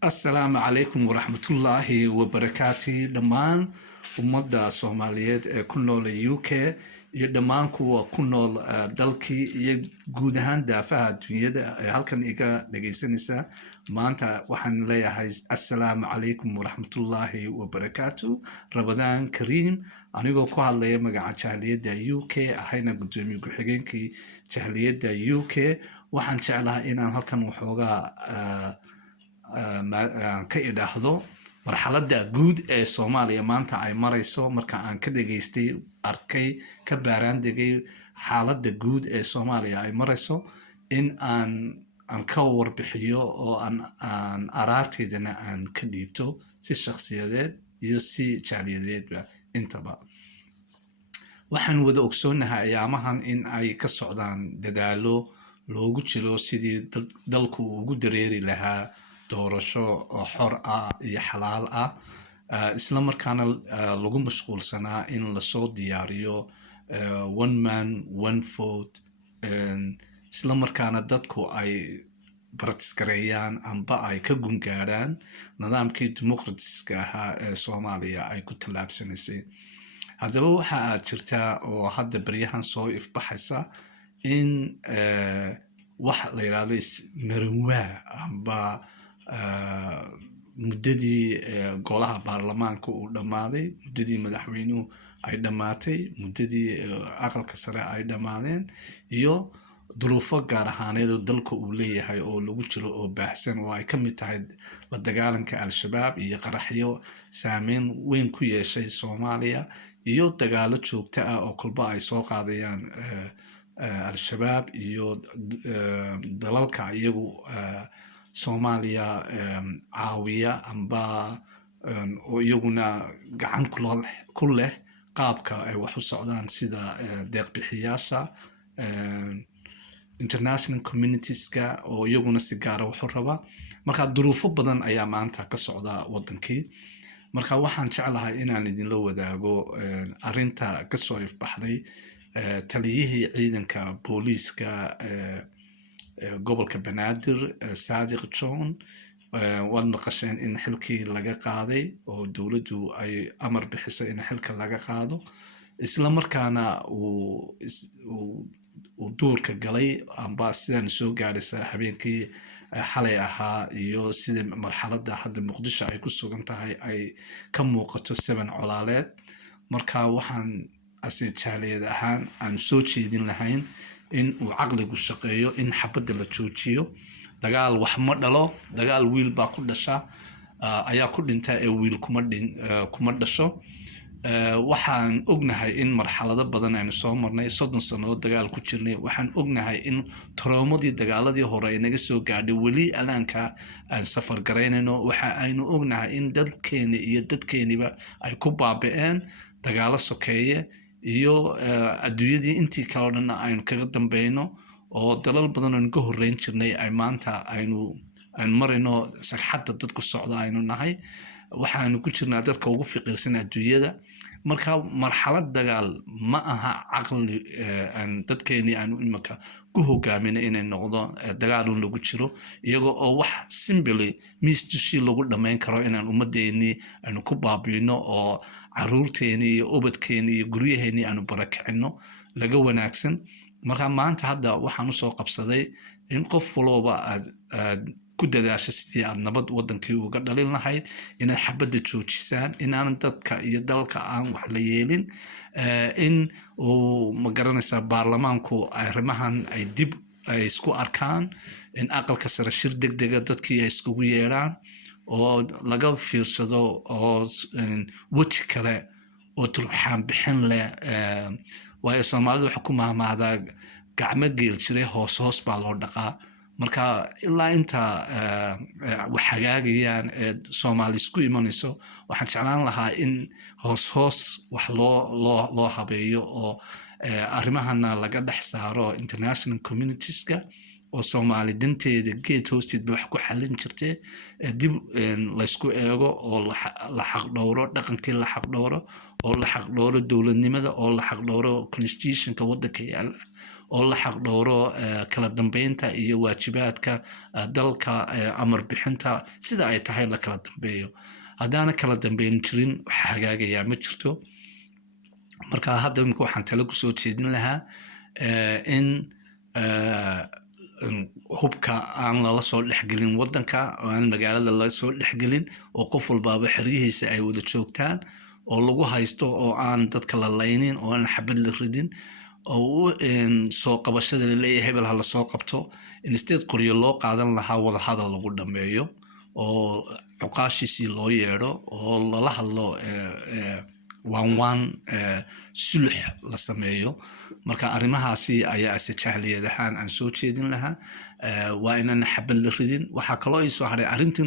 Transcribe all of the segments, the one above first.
Assalaamu calaykum waraxmatullaahi wabarakaati dhammaan ummadda Soomaaliyeed ee ku nool UK iyo dhammaan kuwa ku nool dalkii iyo guud ahaan daafaha adduunyada ee halkan iga dhagaysanaysa maanta waxaan leeyahay assalaamu calaykum waraxmatullaahi wabarakaatu Ramadaan Kariim anigoo ku hadlaya magaca jahliyadda UK ahayna gudoomiye ku-xigeenkii jahliyadda UK waxaan jeclahay inaan halkan waxoogaa ka idhaahdo marxaladda guud ee Soomaaliya maanta ay marayso marka aan ka dhageystay arkay ka baaraan degay xaaladda guud ee Soomaaliya ay marayso in aan ka warbixiyo oo aan araarteedana aan ka dhiibto si shakhsiyadeed iyo si jaaliyadeedba intaba waxaan wada ogsoonahay ayaamahan in ay ka socdaan dadaalo loogu jiro sidii dalku ugu dareeri lahaa doorasho xor ah iyo xalaal ah isla markaana lagu mashquulsanaa in lasoo diyaariyo one man one vote isla markaana dadku ay baratiskareeyaan amba ay ka gungaadhaan nidaamkii dimuqratiska ahaa ee Soomaaliya ay ku tallaabsanaysay haddaba waxa aad jirtaa oo hadda baryahan soo ifbaxaysa in wax la yiraahdo marinwaa amba muddadii golaha baarlamaanka uu dhammaaday muddadii madaxweynuhu ay dhammaatay muddadii aqalka sare ay dhammaadeen iyo duruufo gaar ahaaneed oo dalka uu leeyahay oo lagu jiro oo baahsan oo ay ka mid tahay la dagaalanka al-shabaab iyo qaraxyo saameyn weyn ku yeeshay Soomaaliya iyo dagaalo joogto ah oo kolba ay soo qaadayaan al-shabaab iyo dalalka iyagu Soomaaliya caawiya amba oo iyaguna gacan ku leh qaabka ay wax u socdaan sida deeq-bixiyaasha international communitieska oo iyaguna si gaar ah wax u raba marka duruufo badan ayaa maanta ka socda wadankii marka waxaan jeclahay inaan idinla wadaago arinta ka soo ifbaxday taliyihii ciidanka booliiska gobolka Banaadir Sadiq John waad maqasheen in xilkii laga qaaday oo dawladdu ay amar bixisay in xilka laga qaado isla markaana uu duurka galay amba sidaan soo gaaraysa habeenkii xalay ahaa iyo sida marxaladda hadda Muqdisho ay ku sugan tahay ay ka muuqato 7 colaaleed marka waxaan jaaliyad ahaan aan soo jeedin lahayn in uu caqligu shaqeeyo in xabadda la joojiyo dagaal wax ma dhalo dagaal wiil baa ku dhasha ayaa ku dhinta ee wiil kuma dhasho waxaan ognahay in marxalado badan aynu soo marnay 30 sano dagaal ku jirnay waxaan ognahay in traumadii dagaaladii hore ay naga soo gaadhay wali alaanka aan safar gareynayno waxa aynu ognahay in dalkeena iyo dadkeeniba ay ku baaba'een dagaalo sokeeye iyo adduunyadii intii kala dhan aynu kaga dambeeyno oo dalal badan oo ka horeyn jirnay ay maanta aynu marayno saxadda dadku socda aynu nahay waxaanu ku jirnaa dadka ugu fiqirsan adduunyada marka marxalad dagaal ma aha caqli dadkeeni aanu imaka ku hogaaminay inay noqdo dagaal uu lagu jiro iyaga oo wax simply miistushi lagu dhameyn karo inaan ummadeeni aanu ku baabiino oo caruurteeni iyo ubadkeeni iyo guryaheeni aanu barakicino laga wanaagsan marka maanta hadda waxaan u soo qabsaday in qof walba aad ku dadaasho sidii aad nabad wadankii uga dhalin lahayd inaad xabadda joojisaan inaan dadka iyo dalka aan wax la yeelin in uu ma garanaysaa baarlamaanku arrimahan ay dib ay isku arkaan in aqalka sare shir degdega dadkii ay iskugu yeedhaan oo laga fiirsado oo weji kale oo turxaan bixin leh waayo Soomaalidu waxa ku mahmaahdaa gacmo geel jiray hoos baa loo dhaqaa marka ilaa inta wax hagaagayaan Soomaali isku imanayso waxaan jeclaan lahaa in hoos wax loo habeeyo oo arrimahana laga dhex saaro international communitieska oo Soomaali danteeda geed hoosteed wax ku xalin jirtay dib la isku eego oo la xaq dhowro dhaqankii la xaq dhowro oo la xaq dhowro dawladnimada oo la xaq dhowro constitutionka waddanka yaala oo la xaq dhowro kala dambeynta iyo waajibaadka dalka amar bixinta sida ay tahay la kala dambeeyo haddaana kala dambeyn jirin waxa hagaagayaa ma jirto marka hadda imika waxaan talo ku soo jeedin lahaa in hubka aan lala soo dhexgelin waddanka oo aan magaalada lala soo dhexgelin oo qof walbaaba xeryihiisa ay wada joogtaan oo lagu haysto oo aan dadka la laynin oo aan xabad la ridin oo soo qabashada laleeyahay hebel ha lasoo qabto instead qoryo loo qaadan lahaa wada hadal lagu dhameeyo oo cuqaashiisii loo yeedho oo lala hadlo waan sulux la sameeyo marka arrimahaasi ayaa ase jahliyad ahaan aan soo jeedin lahaa waa inaan xabad la ridin waxaa kaloo ii soo haray arrinta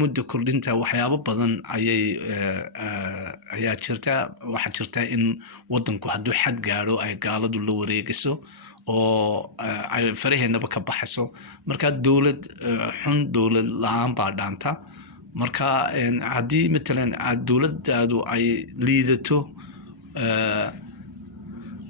muddo kordhinta waxyaabo badan ayaa jirta waxaa jirta in waddanku hadduu xad gaadho ay gaaladu la wareegayso oo ay faraheennaba ka baxayso marka dowlad xun dowlad la-aan baa dhaanta marka haddii matalan dowladdaadu ay liidato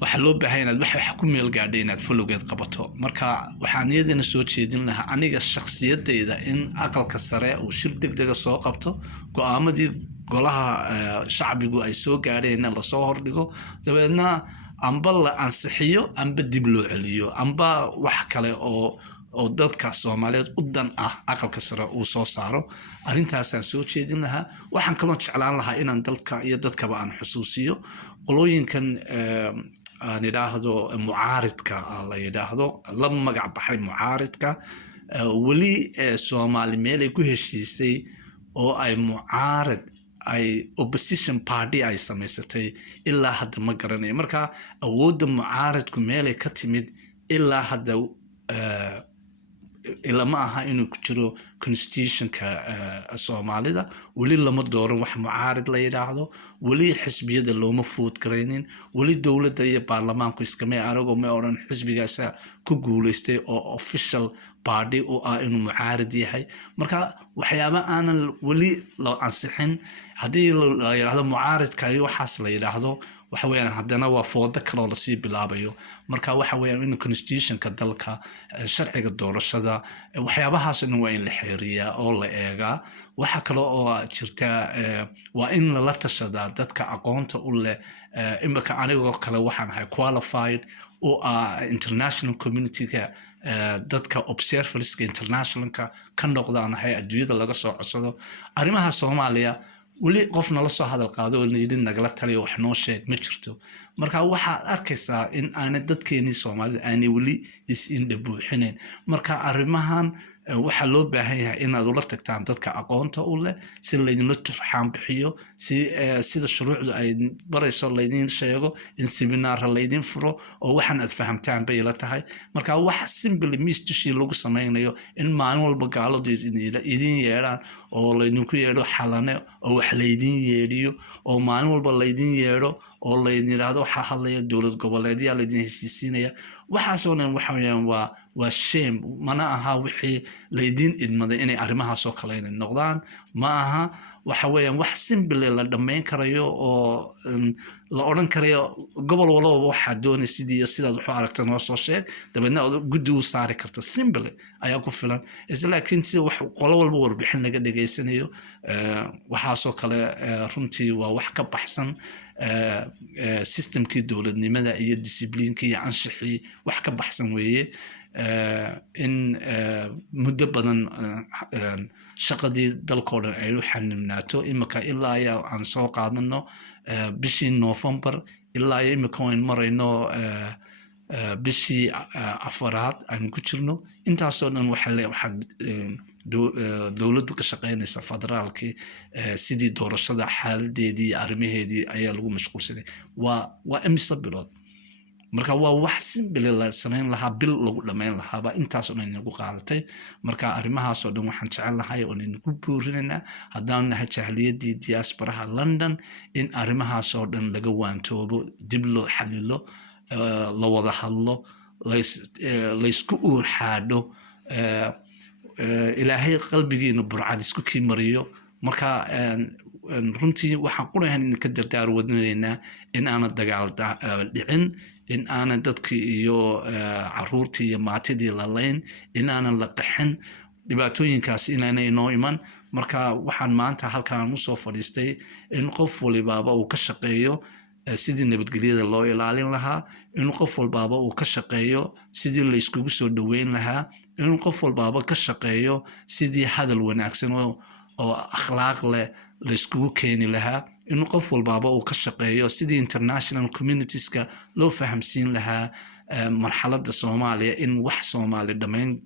waxaa loo baahay inaad wax ku meel gaadhay inaad folowgeed qabato marka waxaan iyadana soo jeedin lahaa aniga shakhsiyadeyda in aqalka sare uu shir degdega soo qabto go-aamadii golaha shacbigu ay soo gaadheenna lasoo hordhigo dabeedna amba la ansixiyo amba dib loo celiyo amba wax kale oo dadka Soomaaliyeed u dan ah aqalka sare uu soo saaro arrintaasaan soo jeedin lahaa waxaan kaloo jeclaan lahaa inaan dalka iyo dadkaba aan xusuusiyo qolooyinkan aan yidhaahdo mucaaridka la yidhaahdo la magac baxay mucaaridka weli Soomaali meel ay ku heshiisay oo ay mucaarid ay opposition party ay samaysatay ilaa hadda ma garanayo marka awoodda mucaaridku meelay ka timid ilaa hadda ilama aha inuu ku jiro constitutionka Soomaalida weli lama dooran wax mucaarid la yiraahdo weli xisbiyada looma food gareynin weli dowladda iyo baarlamaanku iskama arago ma oran xisbigaas ku guuleystay oo official party oo ah inuu mucaarid yahay marka waxyaabo aanan weli la ansixin hadii la yiraahdo mucaaridka iyo waxaas la yiraahdo waxa weeyaan haddana waa foodo kale oo la sii bilaabayo marka waxa weeyaan in constitutionka dalka sharciga doorashada waxyaabahaas waa in la xiriyaa oo la eegaa waxa kale oo jirta waa in la tashada dadka aqoonta u leh imika anigoo kale waxaan ahay qualified oo international community-ga dadka observerska internationalka ka noqdaan ahay adduunyada laga soo codsado arrimaha Soomaaliya weli qofna la soo hadal qaado oo yidin nagala taliyo wax noo sheeg ma jirto marka waxa arkaysaa in aanay dadkeenii Soomaalida aanay weli buuxineen marka arrimahan waxa loo baahan yahay inaad ula tagtaan dadka aqoonta u leh si laydinla turxaan bixiyo sida shuruucdu ay barayso laydin sheego in seminar laydin furo oo waxaan aad fahamtaan bay la tahay marka wax simple mistushi lagu sameeyo in maalin walba gaaladu idin yeeraan oo laydinku yeero xalane oo wax laydin yeeriyo oo maalin walba laydin yeero oo laydin yiraahdo waxa hadlaya dowlad goboleedyo laydin heshiisinaya waxaasoo dhan waxa weeyaan waa shame mana aha wixii laydin idmaday inay arrimahaas oo kale noqdaan ma aha waxa weeyaan wax simple la dhameyn karayo oo la oran karayo gobol walba waxa doonaysid iyo sidaad wax u aragtaan oo soo sheeg dabeedna guddi u saari karto simple ayaa ku filan laakiin si wax qolo walba warbixin laga dhageysanayo waxaasoo kale runtii waa wax ka baxsan systemkii dowladnimada iyo disciplinekii iyo anshaxii wax ka baxsan weeye in muddo badan shaqadii dalkoo dhan ay u xanimnaato imika ilaa ayaa aan soo qaadano bishii November ilaa imika aan marayno bishii afaraad aan ku jirno intaasoo dhan waxa dowladdu ka shaqeynaysa federaalkii sidii doorashada xaaladeedii arrimaheedii ayaa lagu mashquulsanay waa imisa bilood marka waa wax simple la sameyn lahaa bil lagu dhameyn lahaa intaasoo dhan inagu qaadatay marka arrimahaasoo dhan waxaan jecel lahay oo inagu buurinaynaa haddaan nahay jahliyadii diasporaha London in arrimahaasoo dhan laga waantoobo dib loo xalilo la wada hadlo laysku uurxaadho ilaahay qalbigiina burcad isku kiimariyo marka runtii waxaan qurahan in ka dardaar wadnaynaa in aan dagaal dhicin in aanan dadkii iyo caruurtii iyo maatidii la layn in aanan la qaxin dhibaatooyinkaasi inaanay inoo iman marka waxaan maanta halkaan usoo fadhiistay in qof walibaaba uu ka shaqeeyo sidii nabadgelyada loo ilaalin lahaa in qof walbaaba uu ka shaqeeyo sidii la iskugu soo dhaweyn lahaa in qof walbaaba ka shaqeeyo sidii hadal wanaagsan oo akhlaaq leh la iskugu keeni lahaa in qof walbaaba uu ka shaqeeyo sidii international communitieska loo fahamsiin lahaa marxaladda Soomaaliya in wax Soomaali dhamayn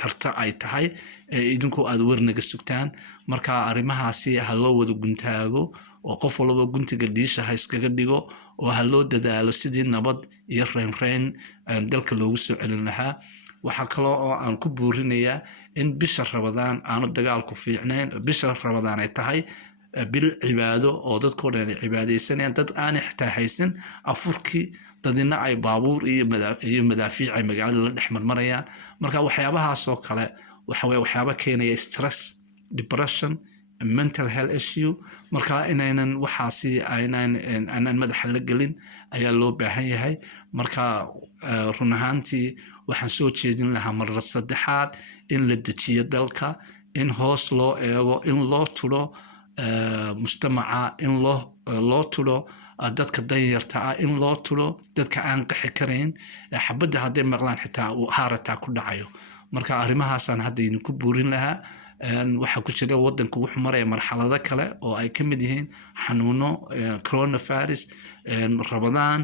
karta ay tahay idinku aad warnaga sugtaan marka arrimahaasi ha loo wada guntaago oo qof walba guntiga dhiisha ha iskaga dhigo oo ha loo dadaalo sidii nabad iyo reyn dalka loogu soo celin lahaa waxa kale oo aan ku buurinayaa in bisha Ramadaan aanu dagaalku fiicnayn bisha Ramadaan ay tahay bil cibaado oo dadkoo dhan cibaadeysanayaan dad aan xitaa haysan afurkii dadina ay baabuur iyo madaafiic ay magaalada la dhex marmarayaan marka waxyaabahaas oo kale waxyaabo keenaya stress depression mental health issue marka inaynan waxaasi aynan madaxa la gelin ayaa loo baahan yahay marka run ahaantii waxaan soo jeedin lahaa marar saddexaad in la dejiyo dalka in hoos loo eego in loo tulo mujtamaca in loo tulo dadka danyarta ah in loo tulo dadka aan qaxi karayn xabadda hadday maqlaan xitaa uu haarataa ku dhacayo marka arrimahaasaan hadda idinku buurin lahaa waxa ku jira wadanku wuxuu maraya marxalado kale oo ay ka mid yihiin xanuuno coronavirus Ramadaan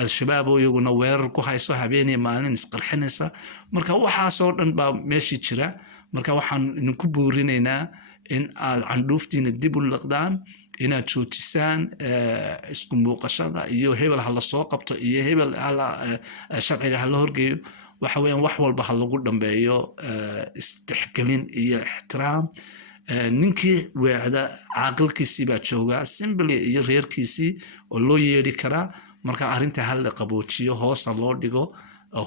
al-shabaab oo iyaguna weerar ku hayso habeenii maalin isqarxinaysa marka waxaasoo dhan baa meeshii jira marka waxaan idinku buurinaynaa in aad candhuuftiina dib u liqdaan inaad joojisaan isku muuqashada iyo hebel ha la soo qabto iyo hebel sharciga ha la horgeeyo waxa weeyaan wax walba ha lagu dhambeeyo istixgelin iyo ixtiraam ninkii weecda caaqilkiisii baa jooga assembly iyo reerkiisii oo loo yeedhi karaa marka arrinta ha la qaboojiyo hoos ha loo dhigo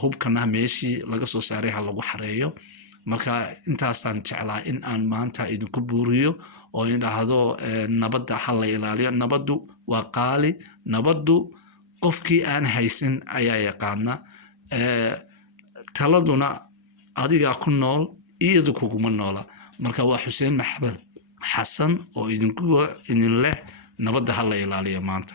hubkana meeshii laga soo saaray ha lagu xareeyo marka intaasaan jeclaa in aan maanta idinku buuriyo oo in dhahdo nabadda ha la ilaaliyo nabaddu waa qaali nabaddu qofkii aan haysan ayaa yaqaana taladuna adiga ku nool iyadu kuguma noola marka waa Xuseen Maxamed Xasan oo idin leh nabadda ha la ilaaliyo maanta